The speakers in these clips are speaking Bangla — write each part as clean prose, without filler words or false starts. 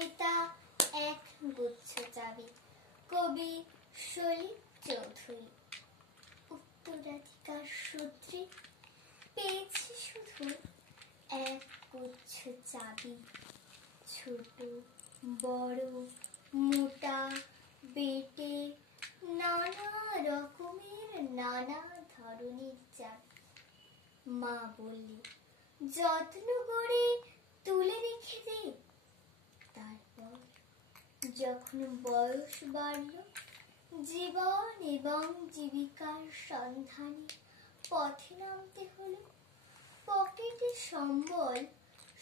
কবিতা এক গুচ্ছ চাবি, কবি সলিল চৌধুরী। উত্তরাধিকার সূত্রে পেয়েছি শুধু এক গুচ্ছ চাবি, ছোট বড় মোটা বেটে নানা রকমের নানা ধরনের চাবি। মা বললে যত্ন করে তুলে রেখে দে। তারপর যখন বয়স বাড়ল, জীবন এবং জীবিকার সন্ধানে পথে নামতে হলো, পকেটে সম্বল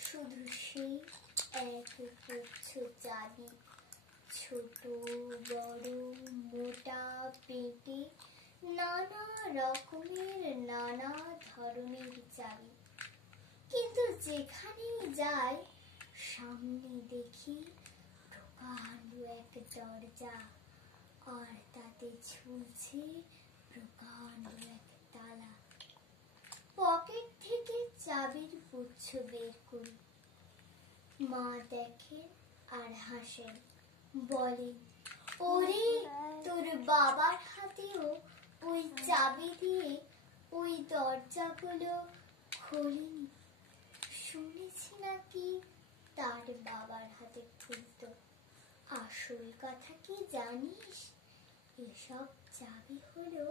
শুধু সেই এক গুচ্ছ চাবি, ছোট বড় মোটা পেটে নানা রকমের নানা ধরনের চাবি। কিন্তু যেখানেই যাই সামনে দেখি প্রকাণ্ড এক দরজা, আর তাতে ঝুলছে প্রকাণ্ড এক তালা। পকেট থেকে চাবির গুচ্ছ বের করি। মা দেখেন আর হাসেন, বলেন, ওরে তোর বাবার হাতেও ওই চাবি দিয়ে ওই দরজাগুলো খোলেনি। শুনেছি নাকি তার বাবার হাতে খুলত। আসল কথা কি জানিস? এসব চাবি হলো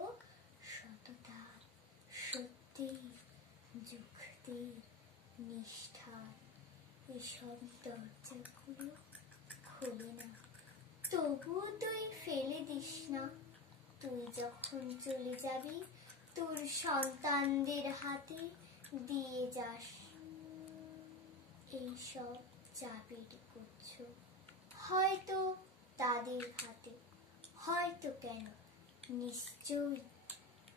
সততা, সত্যি, যুক্তি, নিষ্ঠা। এসব দরজাগুলো খোলে না, তবুও তুই ফেলে দিস না। তুই যখন চলে যাবি তোর সন্তানদের হাতে দিয়ে যাস এইসব চাবির গুচ্ছ। হয়তো তাদের হাতে, হয়তো কেন, নিশ্চয়ই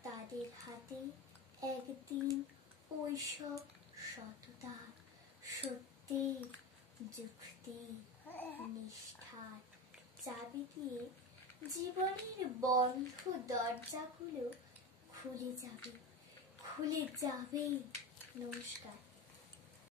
তাদের হাতে একদিন ওইসব সততা, সত্যি, যুক্তি, নিষ্ঠার চাবি দিয়ে জীবনের বন্ধ দরজাগুলো খুলে যাবে, খুলে যাবে। নমস্কার।